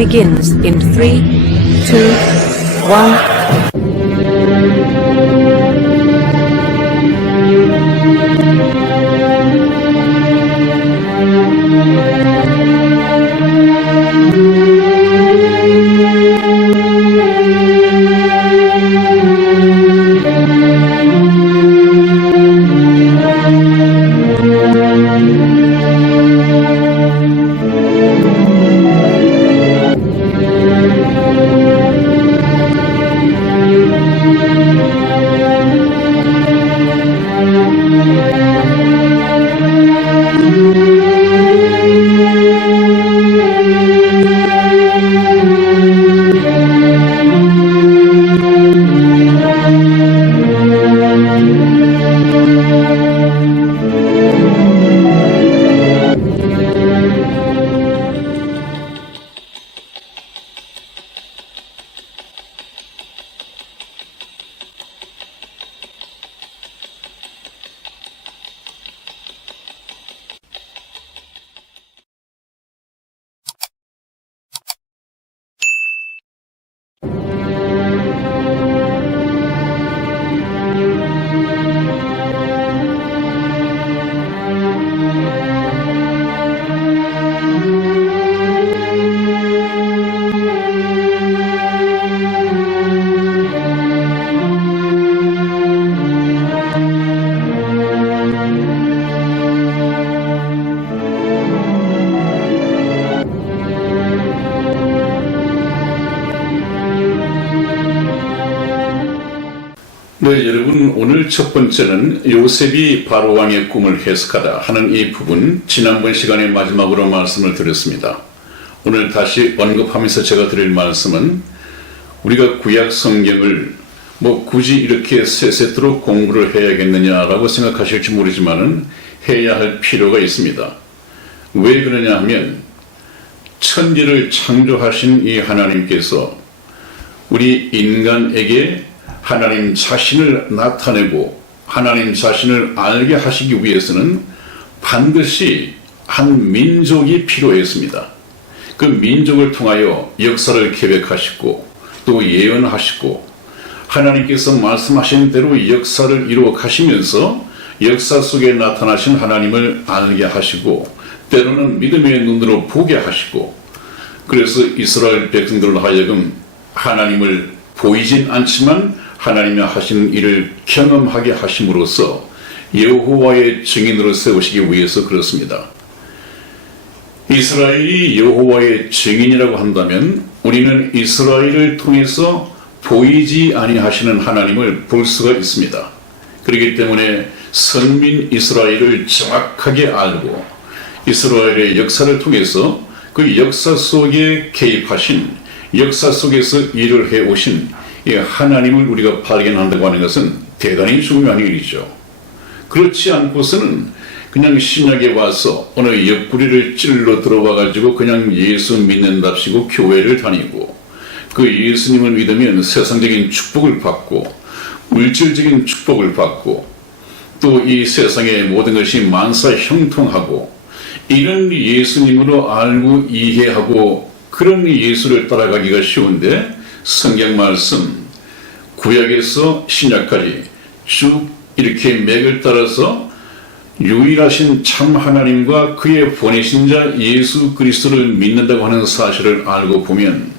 begins in 3, 2, 1. 네, 여러분, 오늘 첫 번째는 요셉이 바로 왕의 꿈을 해석하다 하는 이 부분, 지난번 시간에 마지막으로 말씀을 드렸습니다. 오늘 다시 언급하면서 제가 드릴 말씀은 우리가 구약 성경을 굳이 이렇게 세세토록 공부를 해야겠느냐라고 생각하실지 모르지만은 해야 할 필요가 있습니다. 왜 그러냐 하면 천지를 창조하신 이 하나님께서 우리 인간에게 하나님 자신을 나타내고 하나님 자신을 알게 하시기 위해서는 반드시 한 민족이 필요했습니다. 그 민족을 통하여 역사를 계획하시고 또 예언하시고 하나님께서 말씀하신 대로 역사를 이루어 가시면서 역사 속에 나타나신 하나님을 알게 하시고 때로는 믿음의 눈으로 보게 하시고 그래서 이스라엘 백성들로 하여금 하나님을 보이진 않지만 하나님이 하시는 일을 경험하게 하심으로써 여호와의 증인으로 세우시기 위해서 그렇습니다. 이스라엘이 여호와의 증인이라고 한다면 우리는 이스라엘을 통해서 보이지 아니하시는 하나님을 볼 수가 있습니다. 그렇기 때문에 선민 이스라엘을 정확하게 알고 이스라엘의 역사를 통해서 그 역사 속에 개입하신 역사 속에서 일을 해오신 이 하나님을 우리가 발견한다고 하는 것은 대단히 중요한 일이죠. 그렇지 않고서는 그냥 신약에 와서 어느 옆구리를 찔러 들어와 가지고 그냥 예수 믿는답시고 교회를 다니고 그 예수님을 믿으면 세상적인 축복을 받고 물질적인 축복을 받고 또 이 세상의 모든 것이 만사 형통하고 이런 예수님으로 알고 이해하고 그런 예수를 따라가기가 쉬운데 성경 말씀 구약에서 신약까지 쭉 이렇게 맥을 따라서 유일하신 참 하나님과 그의 보내신 자 예수 그리스도를 믿는다고 하는 사실을 알고 보면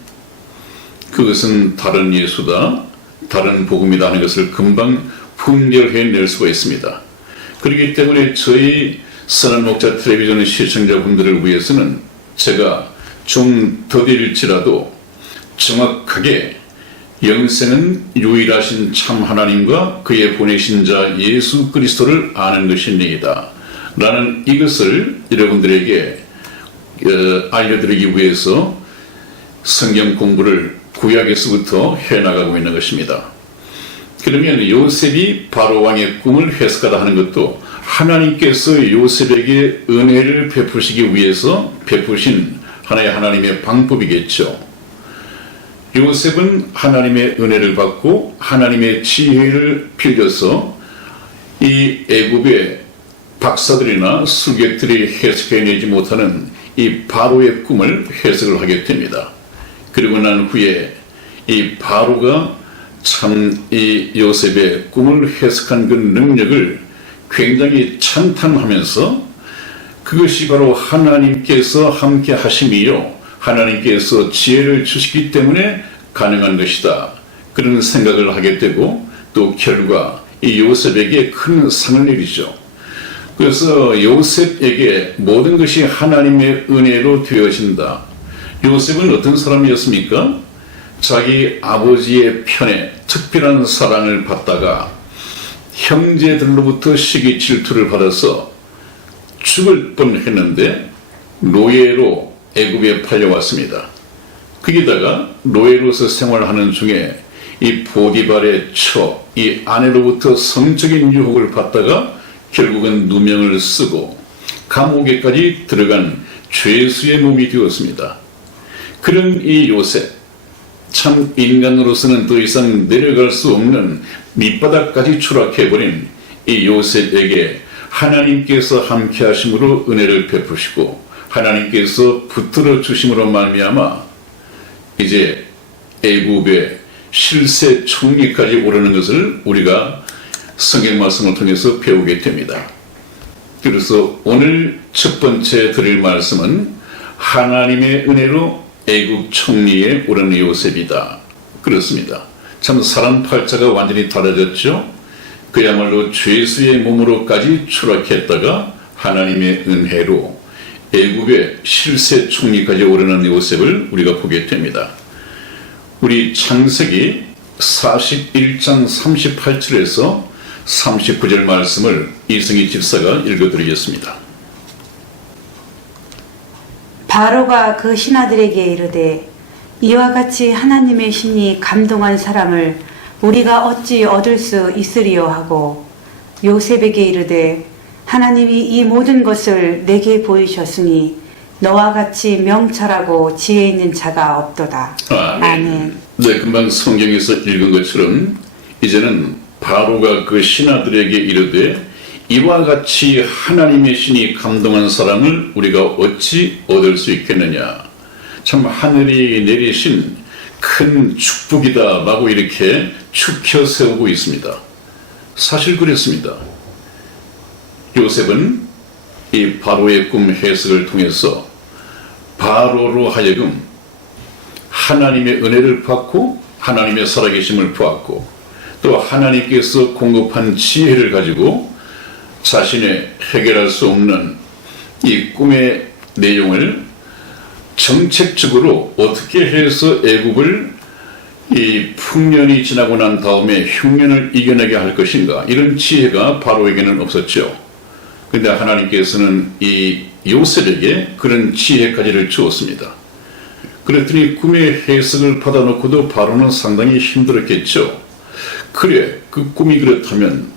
그것은 다른 예수다, 다른 복음이다 하는 것을 금방 분별해낼 수가 있습니다. 그렇기 때문에 저희 선한 목자 텔레비전 시청자분들을 위해서는 제가 좀 더딜지라도 정확하게 영생은 유일하신 참 하나님과 그의 보내신 자 예수 그리스도를 아는 것입니다 라는 이것을 여러분들에게 알려드리기 위해서 성경 공부를 구약에서부터 해나가고 있는 것입니다. 그러면 요셉이 바로 왕의 꿈을 해석하다 하는 것도 하나님께서 요셉에게 은혜를 베푸시기 위해서 베푸신 하나의 하나님의 방법이겠죠. 요셉은 하나님의 은혜를 받고 하나님의 지혜를 빌려서 이 애굽의 박사들이나 술객들이 해석해내지 못하는 이 바로의 꿈을 해석을 하게 됩니다. 그리고 난 후에 이 바로가 참 이 요셉의 꿈을 해석한 그 능력을 굉장히 찬탄하면서 그것이 바로 하나님께서 함께 하심이요 하나님께서 지혜를 주시기 때문에 가능한 것이다. 그런 생각을 하게 되고 또 결과 이 요셉에게 큰 상을 내리죠. 그래서 요셉에게 모든 것이 하나님의 은혜로 되어진다. 요셉은 어떤 사람이었습니까? 자기 아버지의 편에 특별한 사랑을 받다가 형제들로부터 시기 질투를 받아서 죽을 뻔했는데 노예로 애굽에 팔려왔습니다. 거기다가 노예로서 생활하는 중에 이 보디발의 이 아내로부터 성적인 유혹을 받다가 결국은 누명을 쓰고 감옥에까지 들어간 죄수의 몸이 되었습니다. 그런 이 요셉, 참 인간으로서는 더 이상 내려갈 수 없는 밑바닥까지 추락해버린 이 요셉에게 하나님께서 함께 하심으로 은혜를 베푸시고 하나님께서 붙들어 주심으로 말미암아 이제 애굽의 실세 총리까지 오르는 것을 우리가 성경 말씀을 통해서 배우게 됩니다. 그래서 오늘 첫 번째 드릴 말씀은 하나님의 은혜로 애굽 총리에 오르는 요셉이다. 그렇습니다. 참 사랑팔자가 완전히 달라졌죠. 그야말로 죄수의 몸으로까지 추락했다가 하나님의 은혜로 애굽의 실세 총리까지 오르는 요셉을 우리가 보게 됩니다. 우리 창세기 41장 38절에서 39절 말씀을 이승희 집사가 읽어드리겠습니다. 바로가 그 신하들에게 이르되 이와 같이 하나님의 신이 감동한 사람을 우리가 어찌 얻을 수 있으리요 하고 요셉에게 이르되 하나님이 이 모든 것을 내게 보이셨으니 너와 같이 명철하고 지혜 있는 자가 없도다. 아멘. 네, 금방 성경에서 읽은 것처럼 이제는 바로가 그 신하들에게 이르되 이와 같이 하나님의 신이 감동한 사람을 우리가 어찌 얻을 수 있겠느냐. 참 하늘이 내리신 큰 축복이다 라고 이렇게 축혀 세우고 있습니다. 사실 그랬습니다. 요셉은 이 바로의 꿈 해석을 통해서 바로로 하여금 하나님의 은혜를 받고 하나님의 살아계심을 보았고 또 하나님께서 공급한 지혜를 가지고 자신의 해결할 수 없는 이 꿈의 내용을 정책적으로 어떻게 해서 애굽을 이 풍년이 지나고 난 다음에 흉년을 이겨내게 할 것인가, 이런 지혜가 바로에게는 없었죠. 그런데 하나님께서는 이 요셉에게 그런 지혜까지를 주었습니다. 그랬더니 꿈의 해석을 받아놓고도 바로는 상당히 힘들었겠죠. 그래, 그 꿈이 그렇다면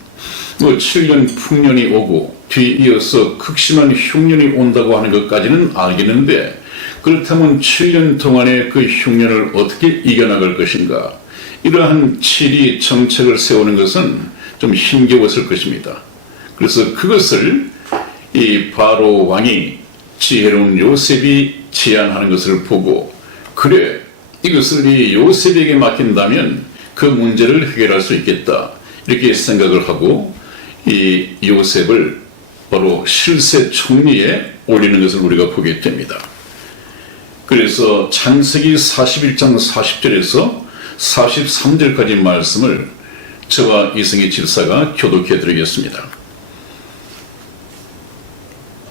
7년 풍년이 오고 뒤이어서 극심한 흉년이 온다고 하는 것까지는 알겠는데 그렇다면 7년 동안의 그 흉년을 어떻게 이겨나갈 것인가, 이러한 치리 정책을 세우는 것은 좀 힘겨웠을 것입니다. 그래서 그것을 이 바로 왕이 지혜로운 요셉이 제안하는 것을 보고 그래, 이것을 이 요셉에게 맡긴다면 그 문제를 해결할 수 있겠다, 이렇게 생각을 하고 이 요셉을 바로 실세 총리에 올리는 것을 우리가 보게 됩니다. 그래서 창세기 41장 40절에서 43절까지 말씀을 저와 이승희 집사가 교독해 드리겠습니다.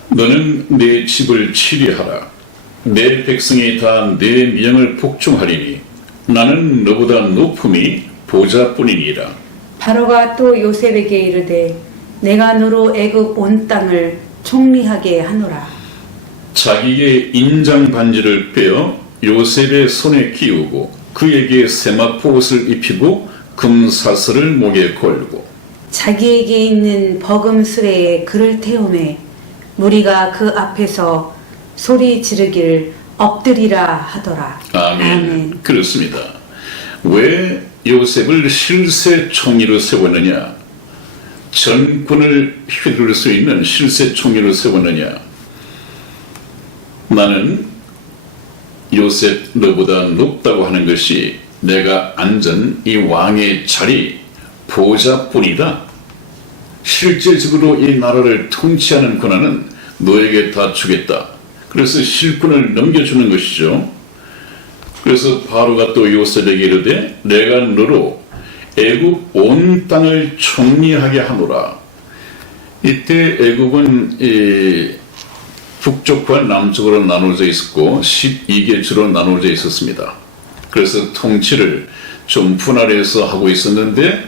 너는 내 집을 치리하라. 내 백성이 다 내 명을 복종하리니 나는 너보다 높음이 보좌뿐이니라. 바로가 또 요셉에게 이르되 내가 너로 애굽 온 땅을 총리하게 하노라. 자기의 인장 반지를 빼어 요셉의 손에 끼우고 그에게 세마포 옷을 입히고 금사슬을 목에 걸고 자기에게 있는 버금 수레에 그를 태우매 무리가 그 앞에서 소리 지르기를 엎드리라 하더라. 아멘. 그렇습니다. 왜 요셉을 실세 총리로 세웠느냐? 전권을 휘두를 수 있는 실세 총리로 세웠느냐? 나는 요셉 너보다 높다고 하는 것이 내가 앉은 이 왕의 자리 보좌뿐이다. 실제적으로 이 나라를 통치하는 권한은 너에게 다 주겠다. 그래서 실권을 넘겨주는 것이죠. 그래서 바로가 또 요셉에게 이르되 내가 너로 애굽 온 땅을 총리하게 하노라. 이때 애굽은 북쪽과 남쪽으로 나누어져 있었고 12개 주로 나누어져 있었습니다. 그래서 통치를 좀 분할해서 하고 있었는데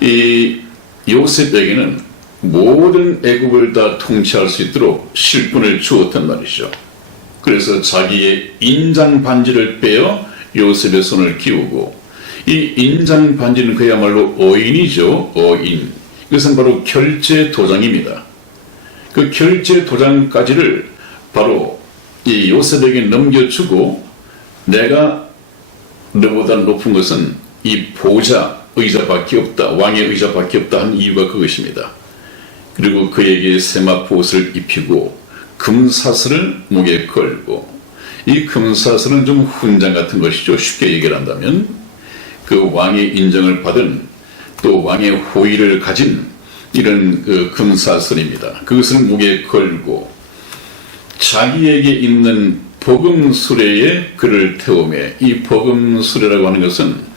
이 요셉에게는 모든 애굽을 다 통치할 수 있도록 실권을 주었단 말이죠. 그래서 자기의 인장 반지를 빼어 요셉의 손을 끼우고, 이 인장 반지는 그야말로 어인이죠. 어인. 이것은 바로 결제 도장입니다. 그 결제 도장까지를 바로 이 요셉에게 넘겨주고, 내가 너보다 높은 것은 이 보좌 의자밖에 없다, 왕의 의자밖에 없다 한 이유가 그것입니다. 그리고 그에게 세마포옷을 입히고 금사슬을 목에 걸고, 이 금사슬은 좀 훈장 같은 것이죠. 쉽게 얘기를 한다면 그 왕의 인정을 받은, 또 왕의 호의를 가진 이런 그 금사슬입니다. 그것을 목에 걸고 자기에게 있는 복음수레에 그를 태우매, 이 복음수레라고 하는 것은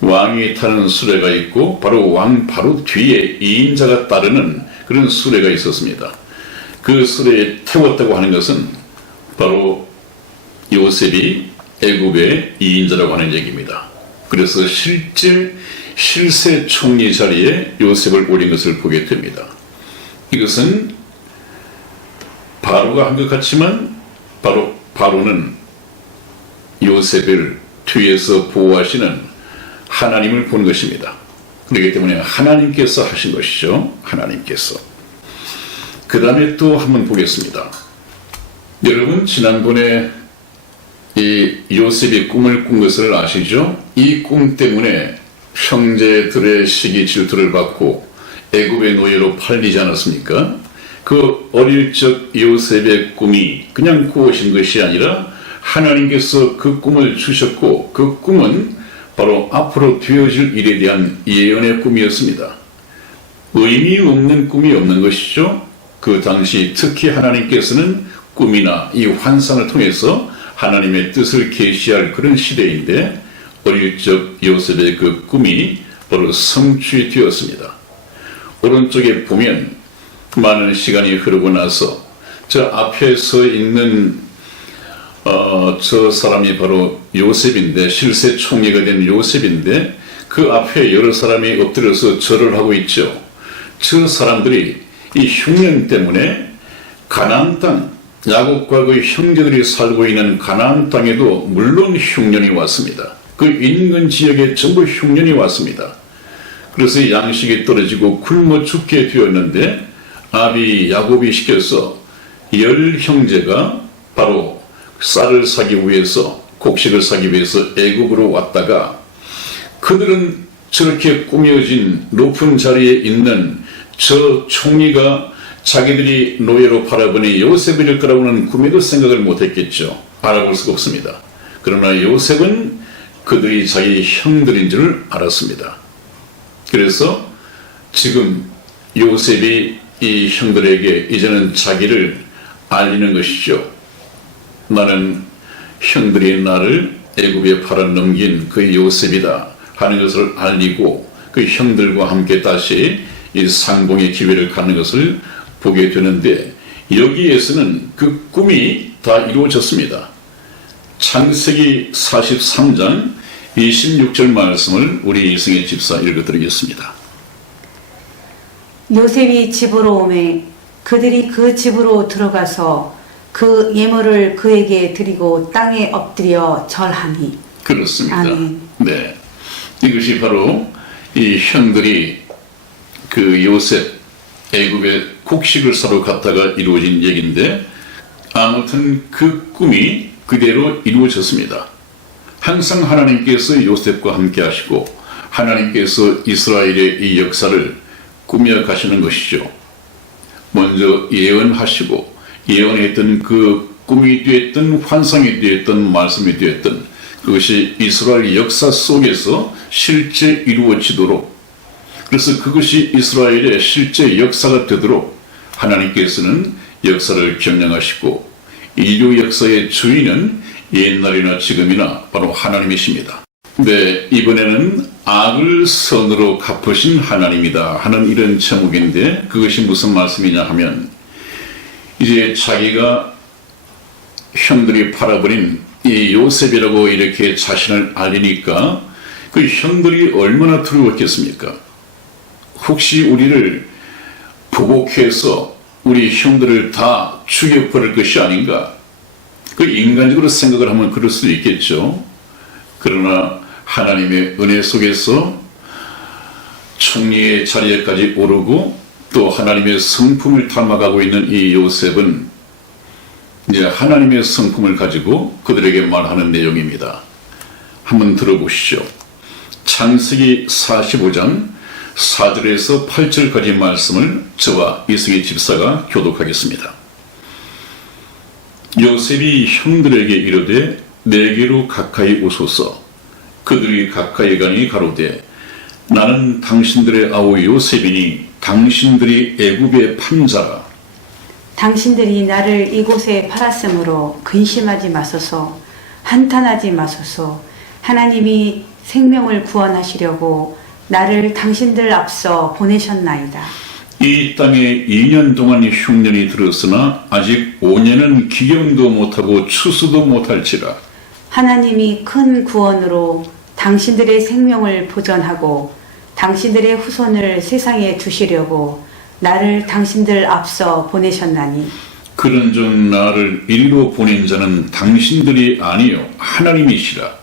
왕이 타는 수레가 있고 바로 왕 바로 뒤에 2인자가 따르는 그런 수레가 있었습니다. 그 수레에 태웠다고 하는 것은 바로 요셉이 애굽의 2인자라고 하는 얘기입니다. 그래서 실세 총리 자리에 요셉을 올린 것을 보게 됩니다. 이것은 바로가 한 것 같지만 바로는 요셉을 뒤에서 보호하시는 하나님을 본 것입니다. 그렇기 때문에 하나님께서 하신 것이죠. 하나님께서. 그 다음에 또 한번 보겠습니다. 여러분, 지난번에 이 요셉이 꿈을 꾼 것을 아시죠? 이 꿈 때문에 형제들의 시기 질투를 받고 애굽의 노예로 팔리지 않았습니까? 그 어릴 적 요셉의 꿈이 그냥 꾸어진 것이 아니라 하나님께서 그 꿈을 주셨고, 그 꿈은 바로 앞으로 되어질 일에 대한 예언의 꿈이었습니다. 의미 없는 꿈이 없는 것이죠. 그 당시 특히 하나님께서는 꿈이나 이 환상을 통해서 하나님의 뜻을 계시할 그런 시대인데, 어릴 적 요셉의 그 꿈이 바로 성취 되었습니다. 오른쪽에 보면 많은 시간이 흐르고 나서 저 앞에 서 있는 저 사람이 바로 요셉인데, 실세 총리가 된 요셉인데, 그 앞에 여러 사람이 엎드려서 절을 하고 있죠. 저 사람들이 이 흉년 때문에 가나안 땅, 야곱과 그 형제들이 살고 있는 가나안 땅에도 물론 흉년이 왔습니다. 그 인근 지역에 전부 흉년이 왔습니다. 그래서 양식이 떨어지고 굶어 죽게 되었는데, 아비 야곱이 시켜서 10형제가 바로 쌀을 사기 위해서, 곡식을 사기 위해서 애굽으로 왔다가, 그들은 저렇게 꾸며진 높은 자리에 있는 저 총리가 자기들이 노예로 팔아보니 요셉일 거라고는 꿈에도 생각을 못했겠죠. 알아볼 수가 없습니다. 그러나 요셉은 그들이 자기 형들인 줄 알았습니다. 그래서 지금 요셉이 이 형들에게 이제는 자기를 알리는 것이죠. 나는 형들이 나를 애굽에 팔아넘긴 그 요셉이다 하는 것을 알리고, 그 형들과 함께 다시 이 상봉의 기회를 갖는 것을 보게 되는데, 여기에서는 그 꿈이 다 이루어졌습니다. 창세기 43장 26절 말씀을 우리 이승혜 집사 읽어드리겠습니다. 요셉이 집으로 오매 그들이 그 집으로 들어가서 그 예물을 그에게 드리고 땅에 엎드려 절하니. 그렇습니다. 아멘. 네, 이것이 바로 이 형들이 그 요셉 애굽에 곡식을 사러 갔다가 이루어진 얘기인데, 아무튼 그 꿈이 그대로 이루어졌습니다. 항상 하나님께서 요셉과 함께 하시고 하나님께서 이스라엘의 이 역사를 꾸며 가시는 것이죠. 먼저 예언하시고 예언했던 그 꿈이 되었든 환상이 되었든 말씀이 되었든 그것이 이스라엘 역사 속에서 실제 이루어지도록, 그래서 그것이 이스라엘의 실제 역사가 되도록 하나님께서는 역사를 경영하시고 인류 역사의 주인은 옛날이나 지금이나 바로 하나님이십니다. 네, 이번에는 악을 선으로 갚으신 하나님이다 하는 이런 제목인데, 그것이 무슨 말씀이냐 하면, 이제 자기가 형들이 팔아버린 이 요셉이라고 이렇게 자신을 알리니까 그 형들이 얼마나 두려웠겠습니까? 혹시 우리를 보복해서 우리 형들을 다 죽여버릴 것이 아닌가? 그 인간적으로 생각을 하면 그럴 수도 있겠죠. 그러나 하나님의 은혜 속에서 총리의 자리에까지 오르고 또 하나님의 성품을 닮아가고 있는 이 요셉은 이제 하나님의 성품을 가지고 그들에게 말하는 내용입니다. 한번 들어보시죠. 창세기 45장 4절에서 8절까지 말씀을 저와 이승희 집사가 교독하겠습니다. 요셉이 형들에게 이르되 내게로 가까이 오소서. 그들이 가까이 가니 가로되 나는 당신들의 아우 요셉이니 당신들이 애굽의 판자라. 당신들이 나를 이곳에 팔았으므로 근심하지 마소서, 한탄하지 마소서. 하나님이 생명을 구원하시려고 나를 당신들 앞서 보내셨나이다. 이 땅에 2년 동안 흉년이 들었으나 아직 5년은 기경도 못하고 추수도 못할지라. 하나님이 큰 구원으로 당신들의 생명을 보전하고 당신들의 후손을 세상에 두시려고 나를 당신들 앞서 보내셨나니. 그런즉 나를 이리로 보낸 자는 당신들이 아니요 하나님이시라.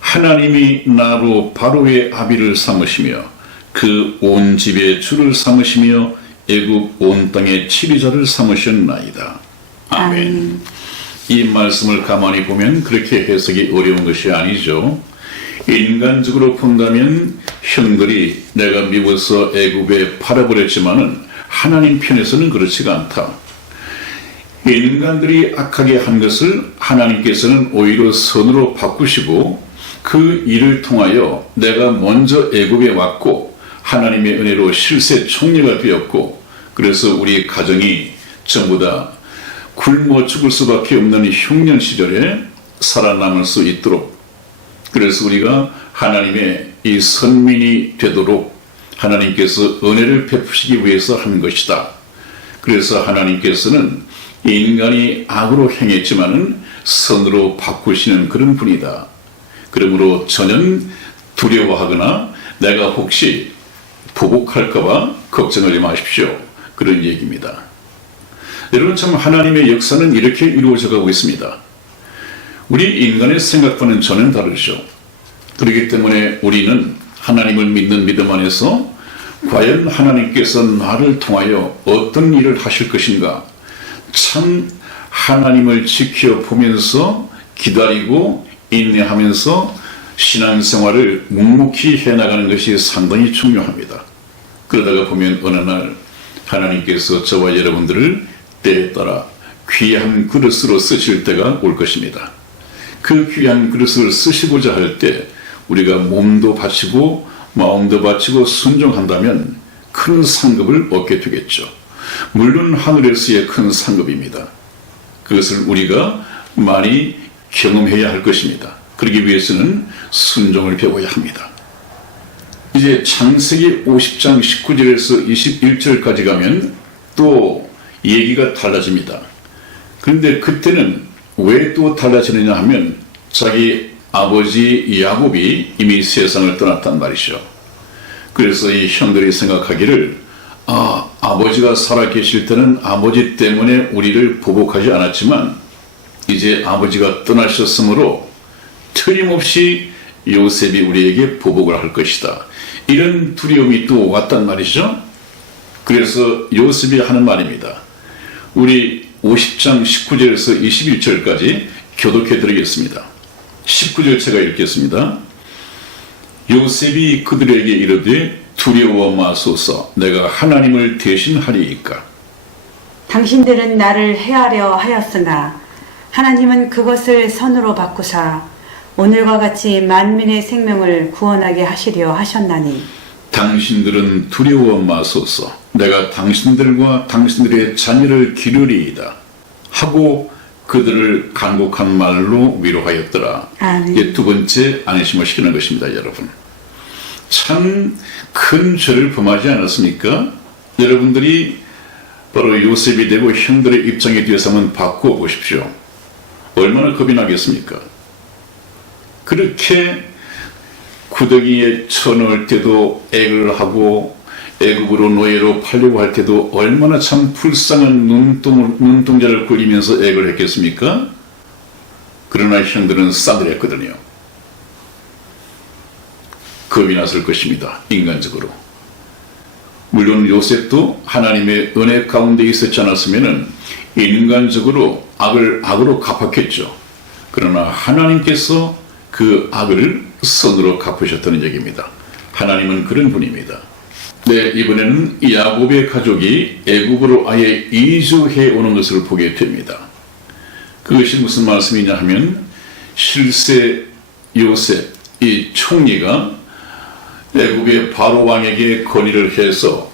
하나님이 나로 바로의 아비를 삼으시며 그 온 집의 주를 삼으시며 애굽 온 땅의 치리자를 삼으셨나이다. 아멘. 이 말씀을 가만히 보면 그렇게 해석이 어려운 것이 아니죠. 인간적으로 본다면 형들이 내가 미워서 애굽에 팔아버렸지만은 하나님 편에서는 그렇지가 않다. 인간들이 악하게 한 것을 하나님께서는 오히려 선으로 바꾸시고 그 일을 통하여 내가 먼저 애굽에 왔고 하나님의 은혜로 실세 총리가 되었고, 그래서 우리 가정이 전부 다 굶어 죽을 수밖에 없는 흉년 시절에 살아남을 수 있도록, 그래서 우리가 하나님의 이 선민이 되도록 하나님께서 은혜를 베푸시기 위해서 한 것이다. 그래서 하나님께서는 인간이 악으로 행했지만은 선으로 바꾸시는 그런 분이다. 그러므로 전혀 두려워하거나 내가 혹시 보복할까봐 걱정하지 마십시오. 그런 얘기입니다. 여러분, 참 하나님의 역사는 이렇게 이루어져 가고 있습니다. 우리 인간의 생각과는 전혀 다르죠. 그렇기 때문에 우리는 하나님을 믿는 믿음 안에서 과연 하나님께서 나를 통하여 어떤 일을 하실 것인가, 참 하나님을 지켜보면서 기다리고 인내하면서 신앙생활을 묵묵히 해나가는 것이 상당히 중요합니다. 그러다가 보면 어느 날 하나님께서 저와 여러분들을 때에 따라 귀한 그릇으로 쓰실 때가 올 것입니다. 그 귀한 그릇을 쓰시고자 할 때 우리가 몸도 바치고 마음도 바치고 순종한다면 큰 상급을 얻게 되겠죠. 물론 하늘에서의 큰 상급입니다. 그것을 우리가 많이 경험해야 할 것입니다. 그러기 위해서는 순종을 배워야 합니다. 이제 창세기 50장 19절에서 21절까지 가면 또 얘기가 달라집니다. 그런데 그때는 왜 또 달라지느냐 하면 자기 아버지 야곱이 이미 세상을 떠났단 말이죠. 그래서 이 형들이 생각하기를 아버지가 살아계실 때는 아버지 때문에 우리를 보복하지 않았지만 이제 아버지가 떠나셨으므로 틀림없이 요셉이 우리에게 보복을 할 것이다. 이런 두려움이 또 왔단 말이죠. 그래서 요셉이 하는 말입니다. 우리 50장 19절에서 21절까지 교독해 드리겠습니다. 19절 제가 읽겠습니다. 요셉이 그들에게 이르되 두려워 마소서, 내가 하나님을 대신하리이까. 당신들은 나를 해하려 하였으나 하나님은 그것을 선으로 바꾸사 오늘과 같이 만민의 생명을 구원하게 하시려 하셨나니 당신들은 두려워 마소서. 내가 당신들과 당신들의 자녀를 기르리이다 하고 그들을 간곡한 말로 위로하였더라. 아멘. 이게 두 번째 안심을 시키는 것입니다, 여러분. 참 큰 죄를 범하지 않았습니까? 여러분들이 바로 요셉이 되고 형들의 입장에 대해서 한번 바꾸어 보십시오. 얼마나 겁이 나겠습니까? 그렇게 구더기에 쳐넣을 때도 애를 하고 애굽으로 노예로 팔려고 할 때도 얼마나 참 불쌍한 눈동자를 굴리면서 애를 했겠습니까? 그러나 형들은 싸늘했거든요. 겁이 났을 것입니다. 인간적으로. 물론 요셉도 하나님의 은혜 가운데 있었지 않았으면 인간적으로 악을 악으로 갚았겠죠. 그러나 하나님께서 그 악을 선으로 갚으셨다는 얘기입니다. 하나님은 그런 분입니다. 네, 이번에는 야곱의 가족이 애굽으로 아예 이주해 오는 것을 보게 됩니다. 그것이 무슨 말씀이냐 하면 실세 요셉 이 총리가 애굽의 바로 왕에게 건의를 해서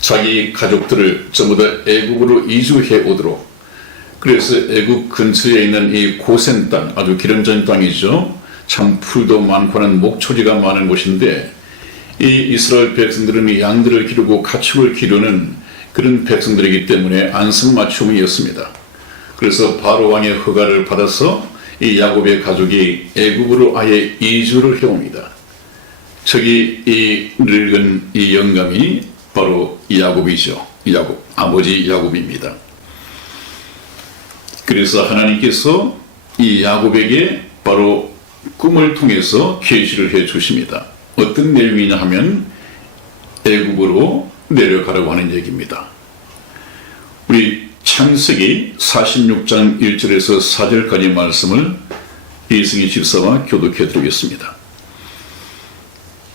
자기 가족들을 전부 다 애굽으로 이주해 오도록, 그래서 애굽 근처에 있는 이 고센 땅, 아주 기름진 땅이죠. 참 풀도 많고 하는 목초지가 많은 곳인데 이 이스라엘 백성들은 이 양들을 기르고 가축을 기르는 그런 백성들이기 때문에 안성맞춤이었습니다. 그래서 바로 왕의 허가를 받아서 이 야곱의 가족이 애굽으로 아예 이주를 해옵니다. 저기 이 늙은 이 영감이 바로 야곱이죠. 야곱, 아버지 야곱입니다. 그래서 하나님께서 이 야곱에게 바로 꿈을 통해서 계시를 해 주십니다. 어떤 내용이냐 하면 애굽으로 내려가라고 하는 얘기입니다. 우리 창세기 46장 1절에서 4절까지 말씀을 이승희 집사와 교독해 드리겠습니다.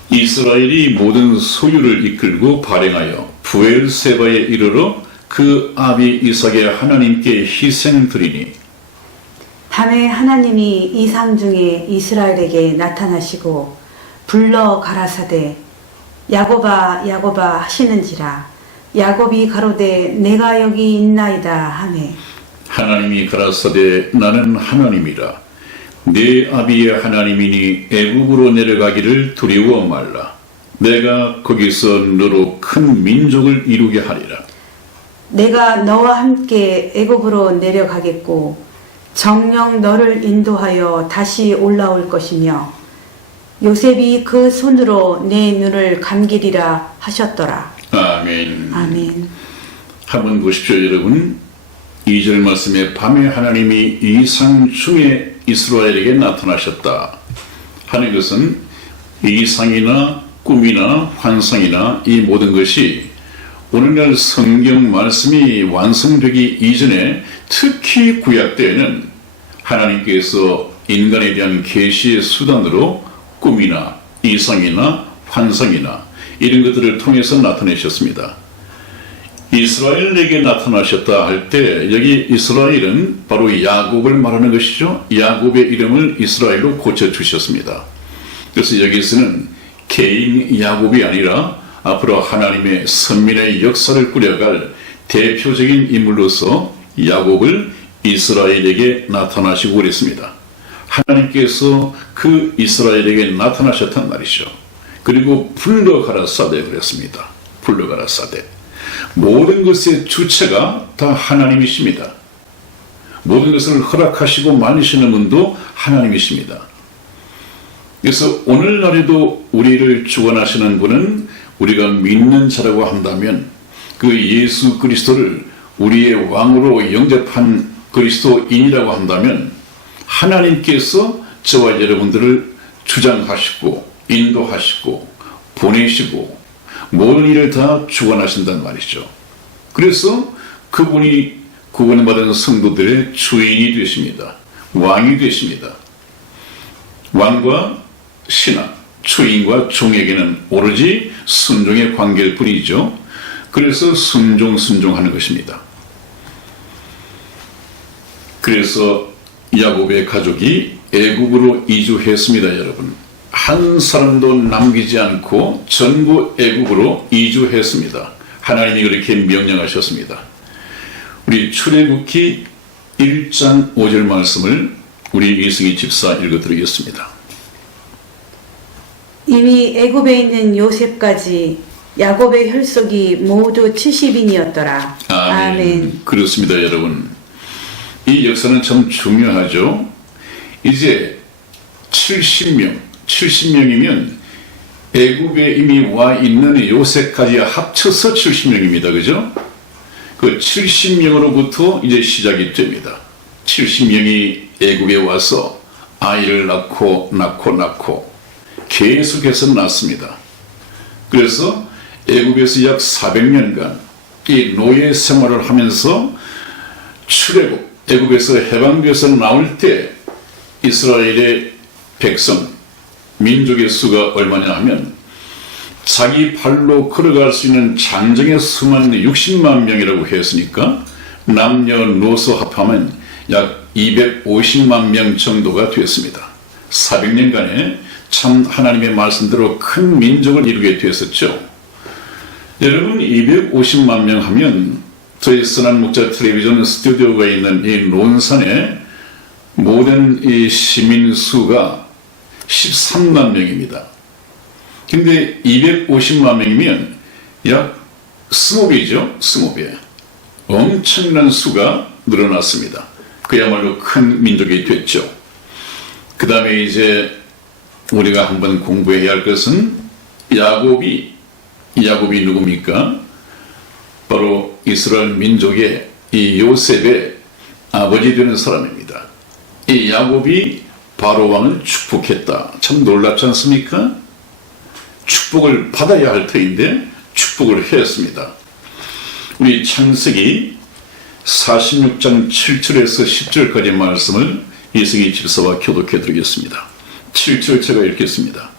이스라엘이 모든 소유를 이끌고 발행하여 부엘세바에 이르러 그 아비 이삭의 하나님께 희생 드리니 밤에 하나님이 이상 중에 이스라엘에게 나타나시고 불러 가라사대 야곱아 야곱아 하시는지라 야곱이 가로되 내가 여기 있나이다 하매 하나님이 가라사대 나는 하나님이라 네 아비의 하나님이니 애굽으로 내려가기를 두려워 말라. 내가 거기서 너로 큰 민족을 이루게 하리라. 내가 너와 함께 애굽으로 내려가겠고 정녕 너를 인도하여 다시 올라올 것이며 요셉이 그 손으로 내 눈을 감기리라 하셨더라. 아멘. 아멘. 한번 보십시오, 여러분. 2절 말씀에 밤에 하나님이 이상 중에 이스라엘에게 나타나셨다 하는 것은 이상이나 꿈이나 환상이나 이 모든 것이 오늘날 성경 말씀이 완성되기 이전에 특히 구약 때에는 하나님께서 인간에 대한 계시의 수단으로 꿈이나 이상이나 환상이나 이런 것들을 통해서 나타내셨습니다. 이스라엘에게 나타나셨다 할 때 여기 이스라엘은 바로 야곱을 말하는 것이죠. 야곱의 이름을 이스라엘로 고쳐주셨습니다. 그래서 여기서는 개인 야곱이 아니라 앞으로 하나님의 선민의 역사를 꾸려갈 대표적인 인물로서 야곱을 이스라엘에게 나타나시고 그랬습니다. 하나님께서 그 이스라엘에게 나타나셨단 말이죠. 그리고 불러가라사대 그랬습니다. 불러가라사대. 모든 것의 주체가 다 하나님이십니다. 모든 것을 허락하시고 만드시는 분도 하나님이십니다. 그래서 오늘날에도 우리를 주관하시는 분은 우리가 믿는 자라고 한다면 그 예수 그리스도를 우리의 왕으로 영접한 그리스도인이라고 한다면 하나님께서 저와 여러분들을 주장하시고 인도하시고 보내시고 모든 일을 다 주관하신단 말이죠. 그래서 그분이 구원받은 성도들의 주인이 되십니다. 왕이 되십니다. 왕과 신하, 주인과 종에게는 오로지 순종의 관계일 뿐이죠. 그래서 순종하는 것입니다. 그래서 야곱의 가족이 애굽으로 이주했습니다, 여러분. 한 사람도 남기지 않고 전부 애굽으로 이주했습니다. 하나님이 그렇게 명령하셨습니다. 우리 출애굽기 1장 5절 말씀을 우리 이승희 집사 읽어드리겠습니다. 이미 애굽에 있는 요셉까지 야곱의 혈속이 모두 70인이었더라. 아멘. 그렇습니다, 여러분. 이 역사는 참 중요하죠. 이제 70명이면 애굽에 이미 와 있는 요셉까지 합쳐서 70명입니다. 그죠? 그 70명으로부터 이제 시작이 됩니다. 70명이 애굽에 와서 아이를 낳고 계속해서 낳습니다. 그래서 애굽에서 약 400년간 이 노예 생활을 하면서 출애굽, 애굽에서 해방돼서 나올 때 이스라엘의 백성, 민족의 수가 얼마냐 하면 자기 발로 걸어갈 수 있는 장정의 수만 60만 명이라고 했으니까 남녀노소 합하면 약 250만 명 정도가 됐습니다. 400년간에 참 하나님의 말씀대로 큰 민족을 이루게 되었었죠. 여러분, 250만 명 하면 저희 선한 목자 텔레비전 스튜디오가 있는 이 논산에 모든 이 시민 수가 13만 명입니다. 근데 250만 명이면 약 20배죠. 20배. 엄청난 수가 늘어났습니다. 그야말로 큰 민족이 됐죠. 그 다음에 이제 우리가 한번 공부해야 할 것은 야곱이 누굽니까? 바로 이스라엘 민족의 이 요셉의 아버지 되는 사람입니다. 이 야곱이 바로 왕을 축복했다. 참 놀랍지 않습니까? 축복을 받아야 할 터인데 축복을 했습니다. 우리 창세기 46장 7절에서 10절까지 말씀을 이승희 집사와 교독해 드리겠습니다. 7절 제가 읽겠습니다.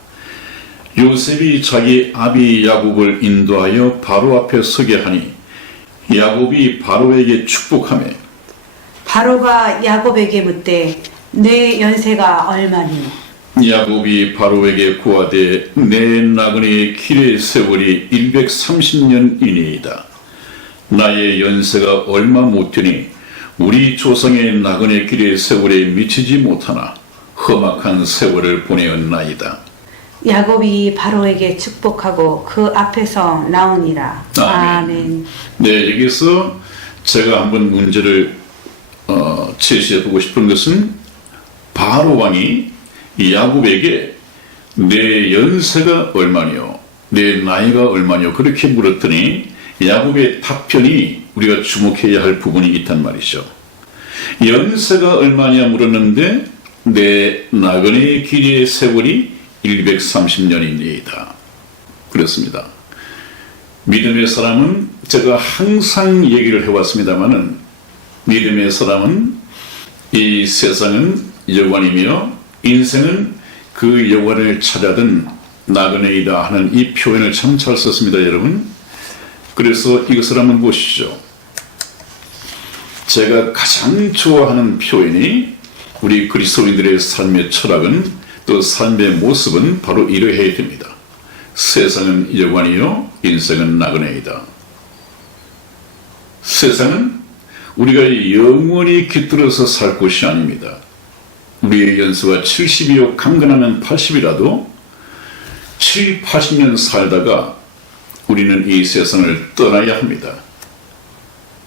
요셉이 자기 아비 야곱을 인도하여 바로 앞에 서게 하니 야곱이 바로에게 축복하며 바로가 야곱에게 묻되 내 연세가 얼마니? 야곱이 바로에게 고하되 내 나그네의 길의 세월이 130년이니이다. 나의 연세가 얼마 못되니 우리 조상의 나그네 길의 세월에 미치지 못하나 험악한 세월을 보내었나이다. 야곱이 바로에게 축복하고 그 앞에서 나오니라. 아멘. 네, 여기서 제가 한번 문제를 제시해 보고 싶은 것은 바로 왕이 야곱에게 내 연세가 얼마뇨? 내 나이가 얼마뇨? 그렇게 물었더니 야곱의 답변이 우리가 주목해야 할 부분이 있단 말이죠. 연세가 얼마냐 물었는데 내 나그네의 길이의 세월이 130년입니다. 그렇습니다. 믿음의 사람은 제가 항상 얘기를 해왔습니다마는 믿음의 사람은 이 세상은 여관이며 인생은 그 여관을 찾아든 나그네이다 하는 이 표현을 참 잘 썼습니다, 여러분. 그래서 이것을 한번 보시죠. 제가 가장 좋아하는 표현이 우리 그리스도인들의 삶의 철학은 또 삶의 모습은 바로 이러해야 됩니다. 세상은 여관이요 인생은 나그네이다. 세상은 우리가 영원히 깃들어서 살 곳이 아닙니다. 우리의 연세가 70이요 강건하면 80이라도 7, 80년 살다가 우리는 이 세상을 떠나야 합니다.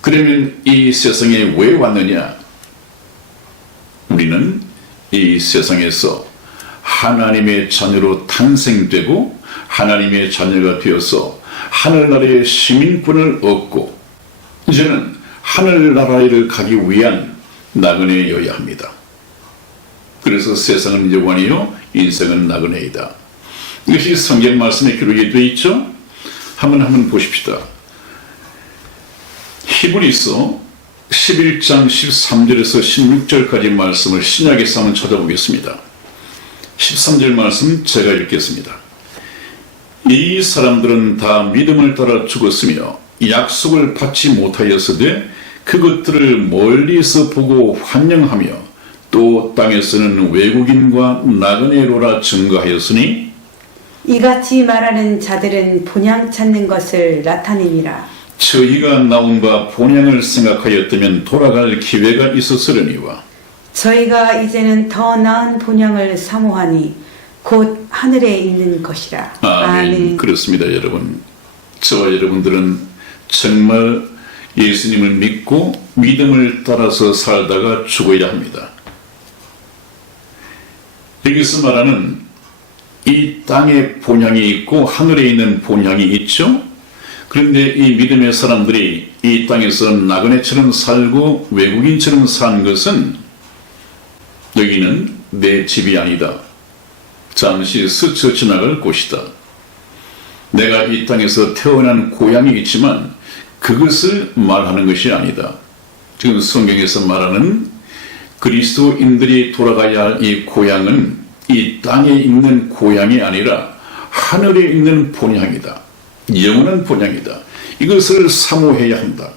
그러면 이 세상에 왜 왔느냐? 우리는 이 세상에서 하나님의 자녀로 탄생되고 하나님의 자녀가 되어서 하늘나라의 시민권을 얻고 이제는 하늘나라를 가기 위한 나그네여야 합니다. 그래서 세상은 여관이요 인생은 나그네이다. 이것이 성경 말씀에 기록이 되어 있죠. 한번 보십시다. 히브리서 11장 13절에서 16절까지 말씀을 신약에서 한번 찾아보겠습니다. 13절 말씀 제가 읽겠습니다. 이 사람들은 다 믿음을 따라 죽었으며 약속을 받지 못하였으되 그것들을 멀리서 보고 환영하며 또 땅에서는 외국인과 나그네로라 증거하였으니 이같이 말하는 자들은 본향 찾는 것을 나타내니라. 저희가 나온 바 본향을 생각하였다면 돌아갈 기회가 있었으려니와 저희가 이제는 더 나은 본향을 사모하니 곧 하늘에 있는 것이라. 아멘. 그렇습니다, 여러분. 저와 여러분들은 정말 예수님을 믿고 믿음을 따라서 살다가 죽어야 합니다. 여기서 말하는 이 땅에 본향이 있고 하늘에 있는 본향이 있죠. 그런데 이 믿음의 사람들이 이 땅에서 나그네처럼 살고 외국인처럼 산 것은 여기는 내 집이 아니다. 잠시 스쳐 지나갈 곳이다. 내가 이 땅에서 태어난 고향이 있지만 그것을 말하는 것이 아니다. 지금 성경에서 말하는 그리스도인들이 돌아가야 할 이 고향은 이 땅에 있는 고향이 아니라 하늘에 있는 본향이다. 영원한 본향이다. 이것을 사모해야 한다.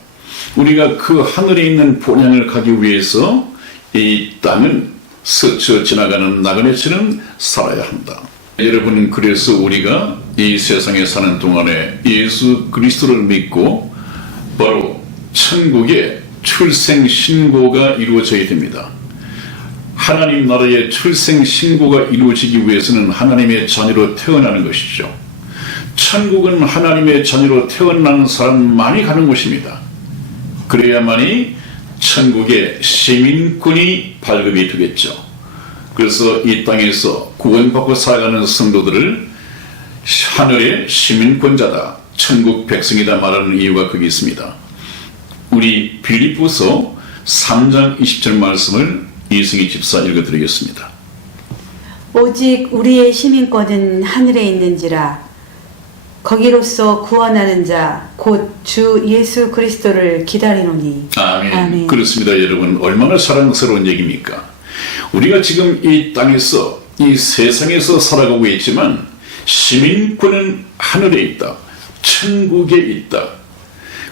우리가 그 하늘에 있는 본향을 가기 위해서 이 땅은 스쳐 지나가는 나그네처럼 살아야 한다. 여러분, 그래서 우리가 이 세상에 사는 동안에 예수 그리스도를 믿고 바로 천국의 출생신고가 이루어져야 됩니다. 하나님 나라의 출생신고가 이루어지기 위해서는 하나님의 자녀로 태어나는 것이죠. 천국은 하나님의 자녀로 태어나는 사람만이 가는 곳입니다. 그래야만이 천국의 시민권이 발급이 되겠죠. 그래서 이 땅에서 구원받고 살아가는 성도들을 하늘의 시민권자다, 천국 백성이다 말하는 이유가 거기 있습니다. 우리 빌립보서 3장 20절 말씀을 이승희 집사 읽어드리겠습니다. 오직 우리의 시민권은 하늘에 있는지라 거기로서 구원하는 자 곧 주 예수 그리스도를 기다리노니. 아멘. 아멘. 그렇습니다, 여러분. 얼마나 사랑스러운 얘기입니까? 우리가 지금 이 땅에서 이 세상에서 살아가고 있지만 시민권은 하늘에 있다. 천국에 있다.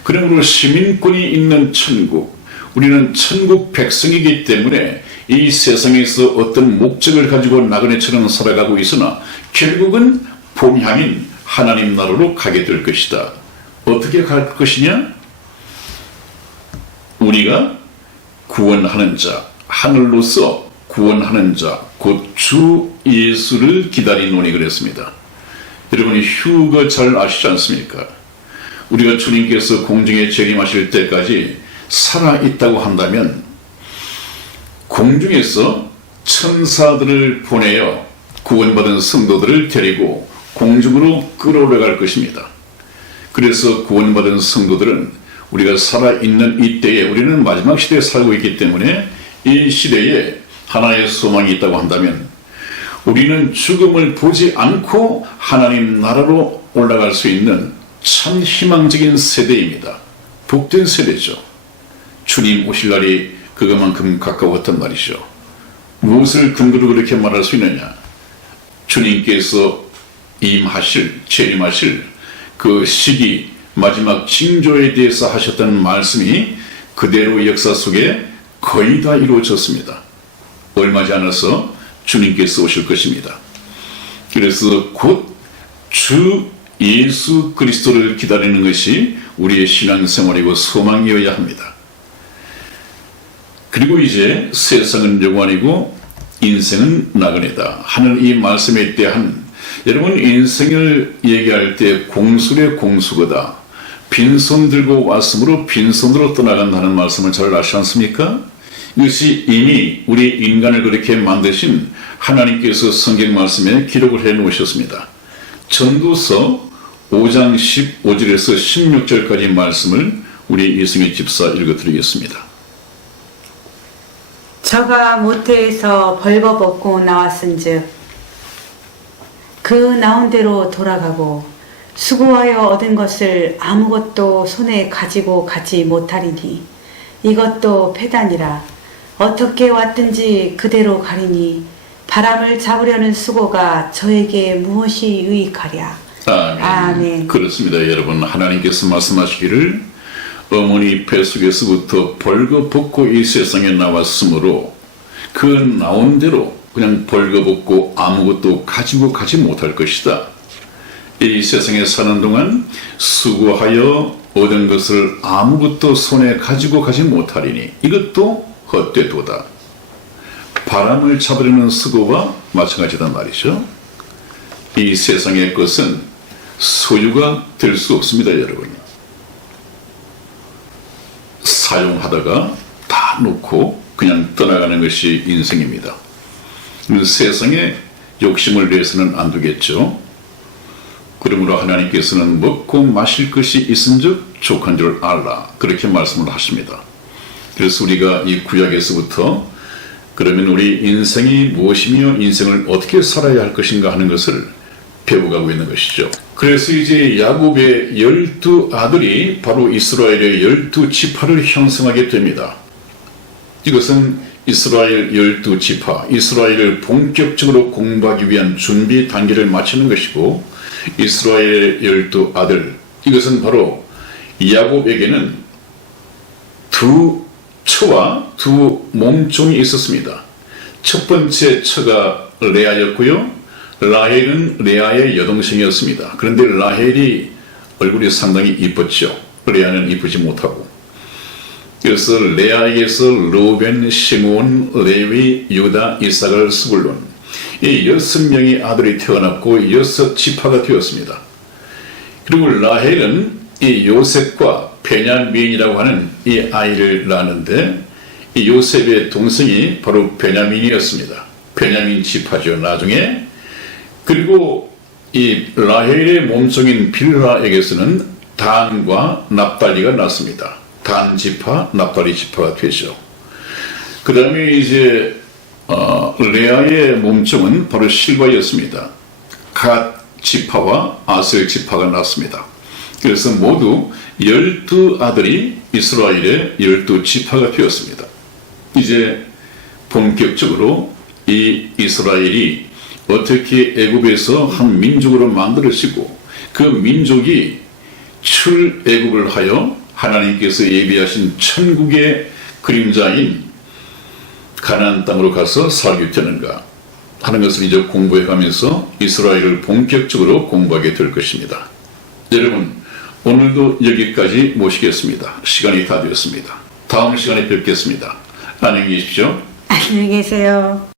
그러므로 시민권이 있는 천국, 우리는 천국 백성이기 때문에 이 세상에서 어떤 목적을 가지고 나그네처럼 살아가고 있으나 결국은 본향인 하나님 나라로 가게 될 것이다. 어떻게 갈 것이냐? 우리가 구원하는 자, 하늘로서 구원하는 자, 곧 주 예수를 기다리노니 그랬습니다. 여러분이 휴거 잘 아시지 않습니까? 우리가 주님께서 공중에 재림하실 때까지 살아있다고 한다면 공중에서 천사들을 보내어 구원받은 성도들을 데리고 공중으로 끌어올라갈 것입니다. 그래서 구원받은 성도들은 우리가 살아있는 이때에 우리는 마지막 시대에 살고 있기 때문에 이 시대에 하나의 소망이 있다고 한다면 우리는 죽음을 보지 않고 하나님 나라로 올라갈 수 있는 참 희망적인 세대입니다. 복된 세대죠. 주님 오실 날이 그것만큼 가까웠단 말이죠. 무엇을 근거로 그렇게 말할 수 있느냐? 주님께서 재림하실 그 시기, 마지막 징조에 대해서 하셨던 말씀이 그대로 역사 속에 거의 다 이루어졌습니다. 얼마지 않아서 주님께서 오실 것입니다. 그래서 곧 주 예수 그리스도를 기다리는 것이 우리의 신앙생활이고 소망이어야 합니다. 그리고 이제 세상은 영원이고 인생은 나그네다 하는 이 말씀에 대한, 여러분 인생을 얘기할 때 공술의 공수거다, 빈손 들고 왔으므로 빈손으로 떠나간다는 말씀을 잘 아시지 않습니까? 이것이 이미 우리 인간을 그렇게 만드신 하나님께서 성경 말씀에 기록을 해 놓으셨습니다. 전도서 5장 15절에서 16절까지 말씀을 우리 이승희 집사 읽어드리겠습니다. 저가 모태에서 벌거벗고 나왔은즉 그 나온 대로 돌아가고 수고하여 얻은 것을 아무것도 손에 가지고 가지 못하리니 이것도 패단이라. 어떻게 왔든지 그대로 가리니 바람을 잡으려는 수고가 저에게 무엇이 유익하랴. 아멘. 아멘. 그렇습니다, 여러분. 하나님께서 말씀하시기를 어머니 뱃속에서부터 벌거벗고 이 세상에 나왔으므로 그 나온 대로 그냥 벌거벗고 아무것도 가지고 가지 못할 것이다. 이 세상에 사는 동안 수고하여 얻은 것을 아무것도 손에 가지고 가지 못하리니 이것도 헛되도다. 바람을 잡으려는 수고와 마찬가지단 말이죠. 이 세상의 것은 소유가 될 수 없습니다, 여러분. 사용하다가 다 놓고 그냥 떠나가는 것이 인생입니다. 세상에 욕심을 내서는 안 되겠죠. 그러므로 하나님께서는 먹고 마실 것이 있은즉 족한 줄 알라, 그렇게 말씀을 하십니다. 그래서 우리가 이 구약에서부터 그러면 우리 인생이 무엇이며 인생을 어떻게 살아야 할 것인가 하는 것을 배워가고 있는 것이죠. 그래서 이제 야곱의 12아들이 바로 이스라엘의 12지파를 형성하게 됩니다. 이것은 이스라엘 12지파, 이스라엘을 본격적으로 공부하기 위한 준비 단계를 마치는 것이고, 이스라엘의 12아들, 이것은 바로 야곱에게는 두 처와 두 몸종이 있었습니다. 첫 번째 처가 레아였고요. 라헬은 레아의 여동생이었습니다. 그런데 라헬이 얼굴이 상당히 이뻤죠. 레아는 이쁘지 못하고. 그래서 레아에게서 루벤, 시므온, 레위, 유다, 이사갈, 스불론, 이 6명의 아들이 태어났고 6지파가 되었습니다. 그리고 라헬은 이 요셉과 베냐민이라고 하는 이 아이를 낳았는데, 이 요셉의 동생이 바로 베냐민이었습니다. 베냐민 지파죠, 나중에. 그리고 이 라헬의 몸종인 빌하에게서는 단과 납달리가 났습니다. 단 지파, 납달리 지파가 되죠. 그 다음에 이제 레아의 몸종은 바로 실바였습니다. 갓 지파와 아셀 지파가 났습니다. 그래서 모두 12아들이 이스라엘의 12지파가 되었습니다. 이제 본격적으로 이 이스라엘이 어떻게 애굽에서 한 민족으로 만들어지고 그 민족이 출애굽을 하여 하나님께서 예비하신 천국의 그림자인 가나안 땅으로 가서 살게 되는가 하는 것을 이제 공부해 가면서 이스라엘을 본격적으로 공부하게 될 것입니다. 여러분, 오늘도 여기까지 모시겠습니다. 시간이 다 되었습니다. 다음 시간에 뵙겠습니다. 안녕히 계십시오. 안녕히 계세요.